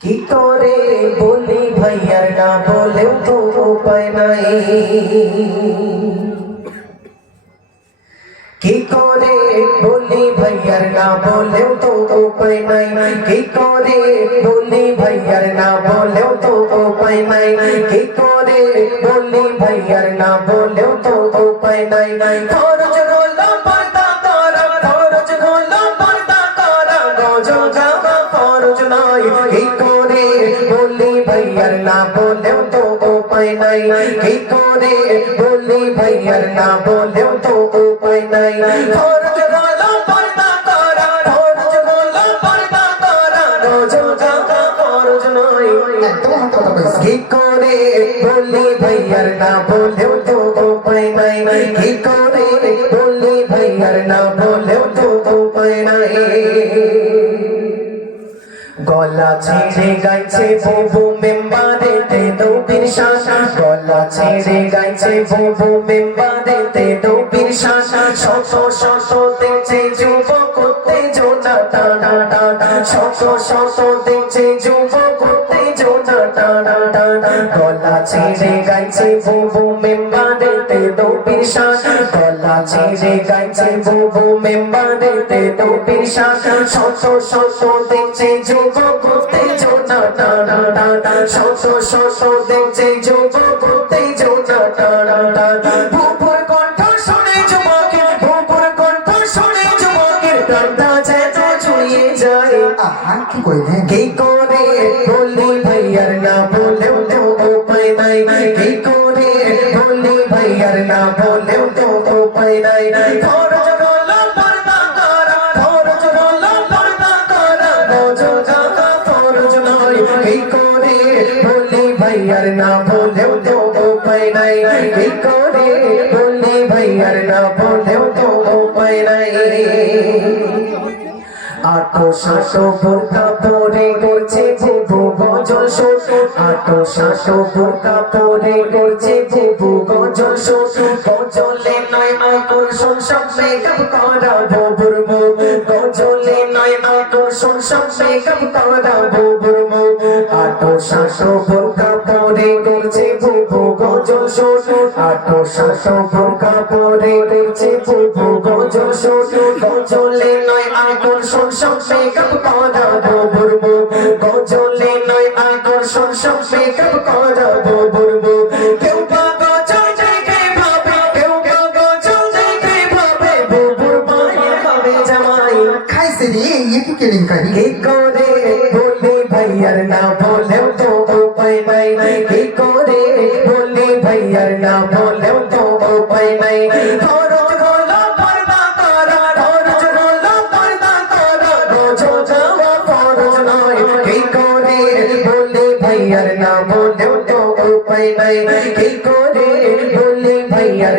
কি করে বলি ভাইয়ার না বলেও তো উপায় নাই? কি করে বলি ভাইয়ার না বলেও তো উপায় নাই? কি করে বলি ভাইয়ার না বলেও তো উপায় নাই? কি করে বলি ভাইয়ার না বলেও তো উপায় নাই? নয় কি করে বলি ভাইয়ার না বলেও তো উপায় নাই। কি করে বলি ভাইয়ার না বলেও তো উপায় নাই। খরচ পর্দা করা খরচ পর্দা করা খরচ কি করে বলি ভাইয়ার না বলেও তো উপায় নাই। কি করে বলি ভাইয়ার না বলেও গলা ছেড়ে গাইছে বুবু মেম্বারে তে দৌবির শাসা গলা ছেড়ে গাইছে বুবু মেম্বারে তে দৌবির শাসা শত শত দেখছে যুবক করতে জোনা টানা টানা। শত শত দেখছে যুবক গলা ছেড়ে গাইছে বুবু মেম্বারে তে দৌবির শাসা গলা ছেড়ে গাইছে বুবু মেম্বারে তে দৌবির শাসা শত শত দেখছে যুবক টানা টানা শত শত দেখছে যুবক করতে টানা টানা বুবুর কণ্ঠ শুনে যুবকের বুবুর কণ্ঠ শুনে যুবকের প্রাণটা যেন জুড়িয়ে যায়। আহা কি কইলেন? কি করে বলি ভাইয়ার না না বলেও তো উপায় নাই। করে বলি ভাইয়ার না বলেও তো উপায় নাই। আটো শাসো বোরকা পরে করছে বুবু গজল শোষ আটো শাসো বোরকা পরে করছে বুবু গজল শোষ গজলে নয় আকর্ষণ, সব করা গজলে নয় আকর্ষণ, সব করা আটো শাসো বোরকা পরে করছে বুবু গজল শোষ আটো শাসো বোরকা পরে বুবু গজল শোষ গজলে নয় আকর্ষণ সব মেকআপ করা বুবুর গজলে নয় আকর্ষণ সব মেকআপ করা বুবুর কেউ কেলেঙ্কারি কি করে বলি ভাইয়ার না বলেও ভাইয়ার না বলেও তো বলি তো উপায় নাই। কি আর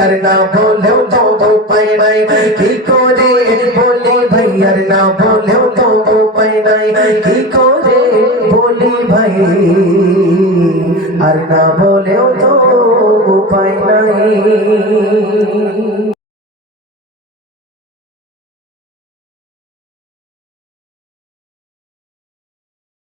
ভাইয়ার না বলেও তো উপায় নাই কি করে বলি ভাইয়ার না বলেও তো উপায় নাই কি করে বলি ভাই আর না বলেও তো উপায় নাই